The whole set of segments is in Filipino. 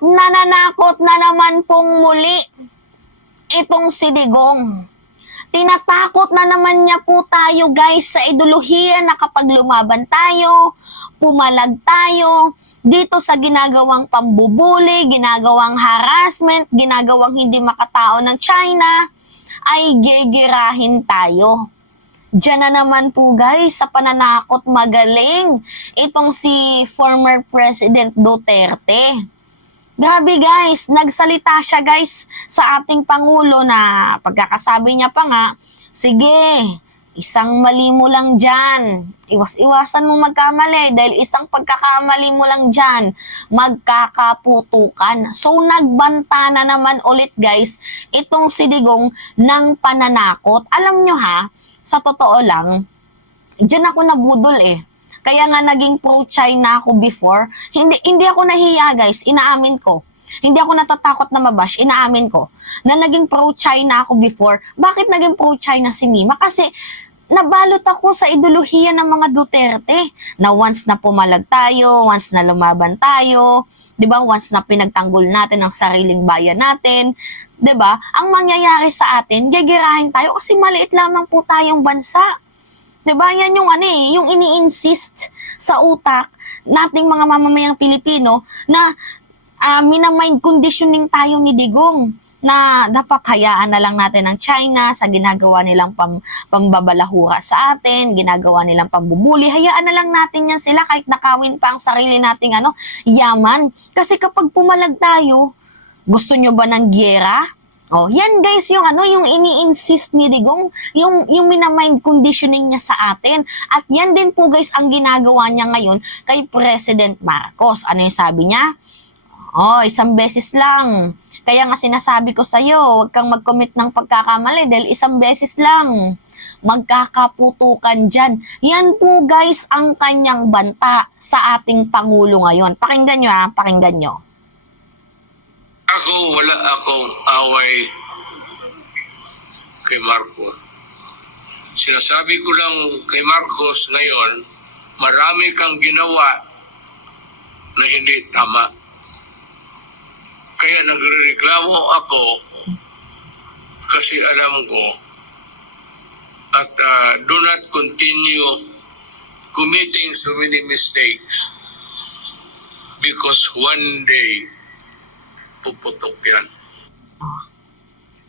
At nananakot na naman pong muli itong si Digong. Tinatakot na naman niya po tayo guys sa ideolohiya na kapag lumaban tayo, pumalag tayo, dito sa ginagawang pambubuli, ginagawang harassment, ginagawang hindi makatao ng China, ay gegerahin tayo. Diyan na naman po guys sa pananakot magaling itong si former President Duterte. Grabe guys, nagsalita siya guys sa ating Pangulo na pagkakasabi niya pa nga, sige, isang mali mo lang dyan. Iwas-iwasan mo magkamali dahil isang pagkakamali mo lang dyan, magkakaputukan. So nagbanta na naman ulit guys itong si Digong ng pananakot. Alam nyo ha, sa totoo lang, dyan ako nabudol eh. Kaya nga naging pro-China ako before. Hindi ako nahiya guys, inaamin ko. Hindi ako natatakot na mabash, inaamin ko. Na naging pro-China ako before. Bakit naging pro-China si Mima? Kasi nabalot ako sa ideolohiya ng mga Duterte. Na once na pumalag tayo, once na lumaban tayo, 'di ba? Once na pinagtanggol natin ang sariling bayan natin, 'di ba? Ang mangyayari sa atin, gegerahin tayo kasi maliit lamang po tayong bansa. 'Di ba? Yan yung yung ini-insist sa utak nating mga mamamayang Pilipino na minamind conditioning tayo ni Digong na dapat hayaan na lang natin ang China sa ginagawa nilang pambabalahura sa atin, ginagawa nilang pambubuli, hayaan na lang natin yan sila kahit nakawin pa ang sarili nating yaman. Kasi kapag pumalag tayo, gusto nyo ba ng gyera? Oh, yan guys yung yung ini-insist ni Digong, yung minamind conditioning niya sa atin. At yan din po guys ang ginagawa niya ngayon kay President Marcos. Ano yung sabi niya? Oh, isang beses lang. Kaya nga sinasabi ko sa'yo, huwag kang mag-commit ng pagkakamali dahil isang beses lang. Magkakaputukan dyan. Yan po guys ang kanyang banta sa ating Pangulo ngayon. Pakinggan nyo pakinggan nyo. Wala akong away kay Marcos. Sinasabi ko lang kay Marcos ngayon, marami kang ginawa na hindi tama. Kaya nagrereklamo ako kasi alam ko at do not continue committing so many mistakes because one day puputok yan.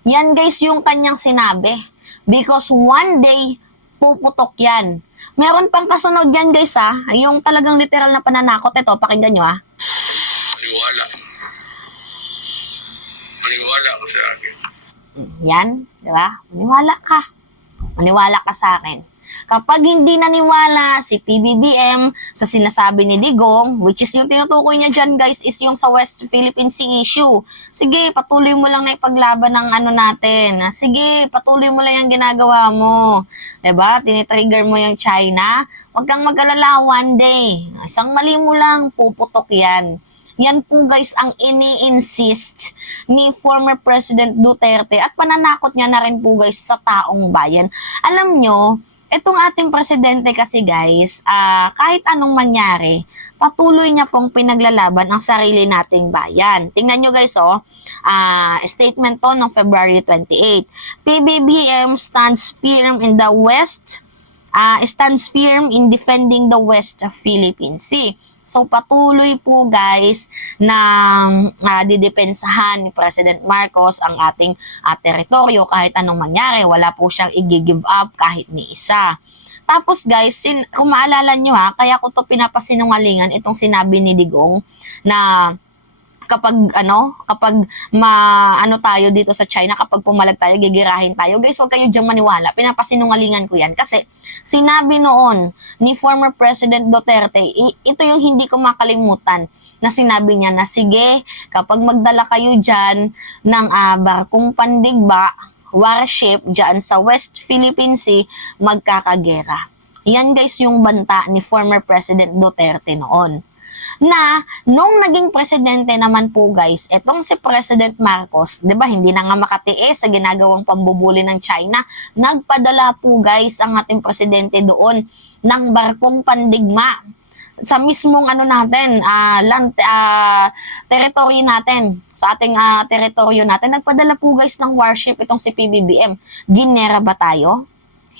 Yan guys yung kanyang sinabi. Because one day, puputok yan. Meron pang kasunod yan guys yung talagang literal na pananakot. Ito, pakinggan nyo Maniwala ko sa akin. Yan, di ba? Maniwala ka sa akin. Kapag hindi naniwala si PBBM sa sinasabi ni Digong, which is yung tinutukoy niya dyan guys, is yung sa West Philippine Sea issue. Sige, patuloy mo lang na ipaglaban ng natin. Sige, patuloy mo lang yung ginagawa mo. Diba? Tinitrigger mo yung China. Huwag kang mag-alala one day. Isang mali mo lang, puputok yan. Yan po guys ang ini-insist ni former President Duterte at pananakot niya na rin po guys sa taong bayan. Alam nyo, itong ating presidente kasi guys, kahit anong mangyari, patuloy niya pong pinaglalaban ang sarili nating bayan. Tingnan nyo guys statement to noong February 28. PBBM stands firm in the West, stands firm in defending the West Philippine Sea. So patuloy po guys na didepensahan ni President Marcos ang ating teritoryo kahit anong mangyari. Wala po siyang i-give up kahit ni isa. Tapos guys, kung maalala nyo kaya ko to pinapasinungalingan itong sinabi ni Digong na kapag tayo dito sa China, kapag pumalag tayo, gigirahin tayo. Guys, huwag kayo diyang maniwala. Pinapasinungalingan ko yan. Kasi sinabi noon ni former President Duterte, ito yung hindi ko makalimutan na sinabi niya na sige, kapag magdala kayo dyan ng barkong pandigba, warship dyan sa West Philippine Sea, magkakagera. Yan guys yung banta ni former President Duterte noon. Na nung naging presidente naman po guys, etong si President Marcos, 'di ba, hindi na nga makatiis sa ginagawang pambubuli ng China. Nagpadala po guys ang ating presidente doon ng barkong pandigma sa mismong ano natin, territory natin, sa ating teritoryo natin, nagpadala po guys ng warship itong si PBBM. Ginera ba tayo?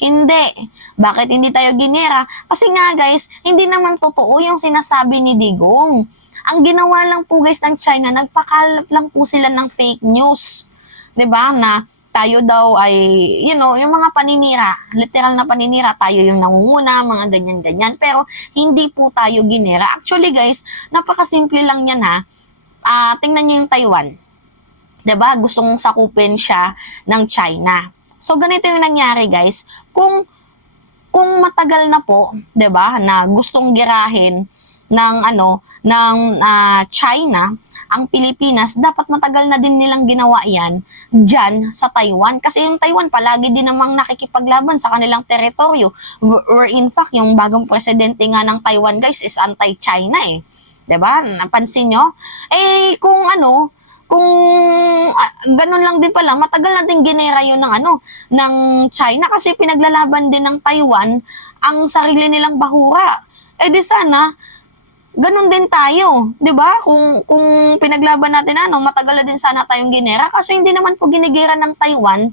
Hindi. Bakit hindi tayo ginera? Kasi nga guys, hindi naman totoo yung sinasabi ni Digong. Ang ginawa lang po guys ng China, nagpakalap lang po sila ng fake news. 'Di ba? Na tayo daw ay, yung mga paninira, literal na paninira, tayo yung nangunguna, mga ganyan-ganyan. Pero hindi po tayo ginera. Actually guys, napakasimple lang yan ha. Tingnan nyo yung Taiwan. 'Di ba? Gustong sakupin siya ng China. So ganito yung nangyari guys. Kung matagal na po, 'di ba, na gustong girahin ng China ang Pilipinas, dapat matagal na din nilang ginawa yan dyan sa Taiwan. Kasi yung Taiwan palagi din namang nakikipaglaban sa kanilang teritoryo. Where in fact, yung bagong presidente nga ng Taiwan guys is anti-China eh. 'Di ba? Napansin nyo? Kung ganun lang din pala, matagal na din ginera yun ng China kasi pinaglalaban din ng Taiwan ang sarili nilang bahura. Di sana ganun din tayo, 'di ba? Kung pinaglaban natin matagal na din sana tayong ginera kasi hindi naman po ginigera ng Taiwan,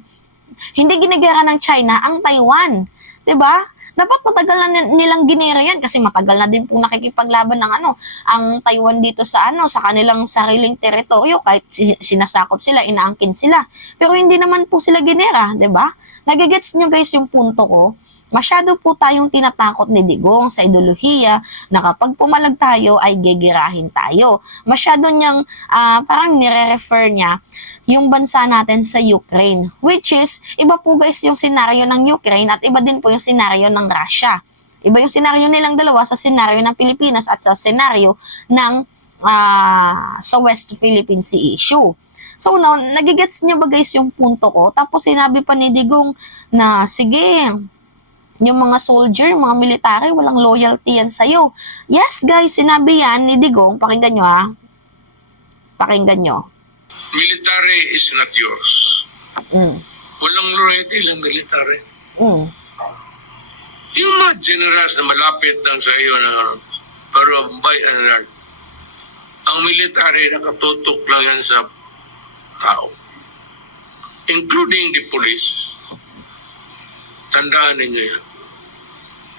hindi ginigera ng China ang Taiwan, 'di ba? Dapat matagal na nilang ginera yan kasi matagal na din po nakikipaglaban ng ang Taiwan dito sa sa kanilang sariling teritoryo kahit sinasakop sila, inaangkin sila. Pero hindi naman po sila ginera, 'di ba? Nagigets nyo guys yung punto ko? Masyado po tayong tinatakot ni Digong sa ideolohiya na kapag pumalag tayo ay gigirahin tayo. Masyado niyang parang nire-refer niya yung bansa natin sa Ukraine. Which is, iba po guys yung senaryo ng Ukraine at iba din po yung senaryo ng Russia. Iba yung senaryo nilang dalawa sa senaryo ng Pilipinas at sa senaryo ng sa West Philippine Sea issue. So now, nagigets niyo ba guys yung punto ko? Tapos sinabi pa ni Digong na sige, yung mga soldier, mga military, walang loyalty yan sa'yo. Yes, guys, sinabi yan ni Digong. Pakinggan nyo, ha? Pakinggan nyo. Military is not yours. Walang loyalty lang military. Yung mga generals na malapit lang sa iyo pero by and large, ang military nakatutok lang yan sa tao. Including the police. Tandaan ninyo yan.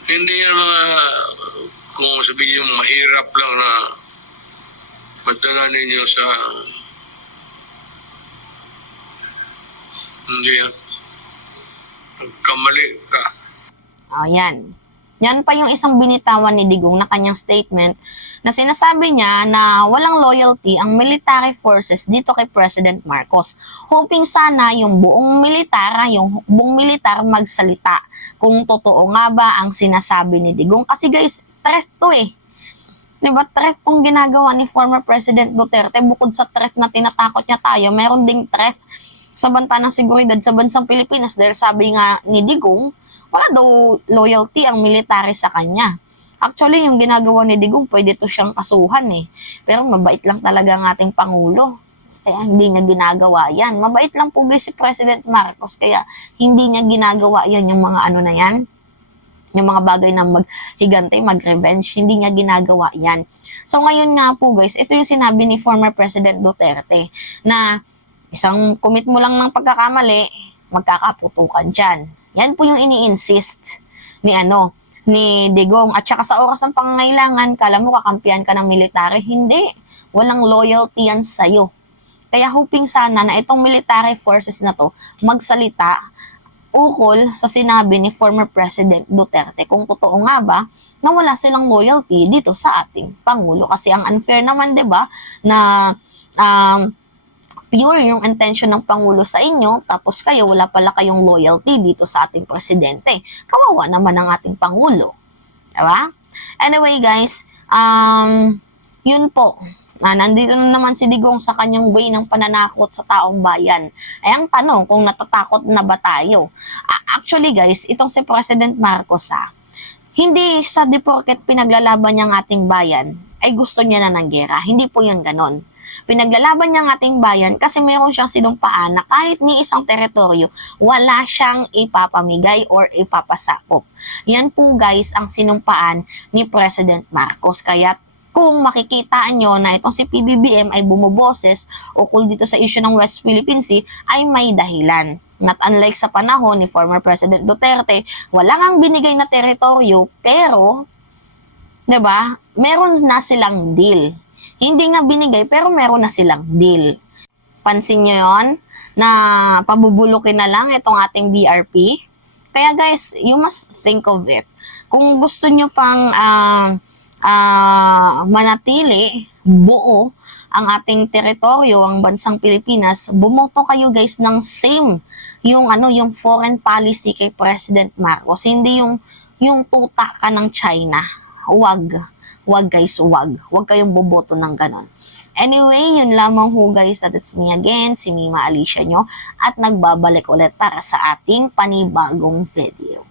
Hindi yan kung sabihin yung mahirap lang na madala ninyo sa hindi yan. Kamali ka. Yan. Yan pa yung isang binitawan ni Digong na kanyang statement na sinasabi niya na walang loyalty ang military forces dito kay President Marcos. Hoping sana yung buong militar magsalita kung totoo nga ba ang sinasabi ni Digong. Kasi guys, threat to eh. Diba, threat tong ginagawa ni former President Duterte. Bukod sa threat na tinatakot niya tayo, meron ding threat sa banta ng seguridad sa bansang Pilipinas dahil sabi nga ni Digong, wala daw loyalty ang military sa kanya. Actually, yung ginagawa ni Digong, pwede to siyang kasuhan eh. Pero mabait lang talaga ang ating Pangulo. Kaya hindi niya ginagawa yan. Mabait lang po guys si President Marcos. Kaya hindi niya ginagawa yan yung mga na yan. Yung mga bagay na maghigantay, mag-revenge. Hindi niya ginagawa yan. So ngayon nga po guys, ito yung sinabi ni former President Duterte na isang commit mo lang ng pagkakamali, magkakaputukan dyan. Yan po yung ini-insist ni Digong. At saka sa oras ng pangangailangan, kala mo kakampihan ka ng military. Hindi. Walang loyalty yan sa'yo. Kaya hoping sana na itong military forces na to magsalita ukol sa sinabi ni former President Duterte kung totoo nga ba na wala silang loyalty dito sa ating Pangulo. Kasi ang unfair naman, 'di ba, na pure yung intention ng Pangulo sa inyo, tapos kayo wala pala kayong loyalty dito sa ating presidente. Kawawa naman ang ating Pangulo. Diba? Anyway guys, yun po. Nandito na naman si Digong sa kanyang way ng pananakot sa taong bayan. Ay ang tanong kung natatakot na ba tayo. Actually guys, itong si President Marcos hindi sa di porket pinaglalaban niya ang ating bayan, ay gusto niya na ng gera. Hindi po yun ganon. Pinaglalaban niya ang ating bayan kasi meron siyang sinumpaan na kahit ni isang teritoryo, wala siyang ipapamigay or ipapasakop. Yan po guys ang sinumpaan ni President Marcos. Kaya kung makikita nyo na itong si PBBM ay bumoboses ukol dito sa issue ng West Philippine Sea, ay may dahilan. Not unlike sa panahon ni former President Duterte, wala ngang binigay na teritoryo, pero, 'di ba, meron na silang deal. Hindi nga binigay, pero meron na silang deal. Pansin nyo yon na pabubulukin na lang itong ating BRP? Kaya guys, you must think of it. Kung gusto nyo pang manatili buo ang ating teritoryo, ang bansang Pilipinas, bumoto kayo guys ng same yung foreign policy kay President Marcos, hindi yung tuta ka ng China. Wag guys, wag kayong boboto ng ganon. Anyway, yun lamang ho guys, at it's me again, si Mima Alicia nyo, at nagbabalik ulit para sa ating panibagong video.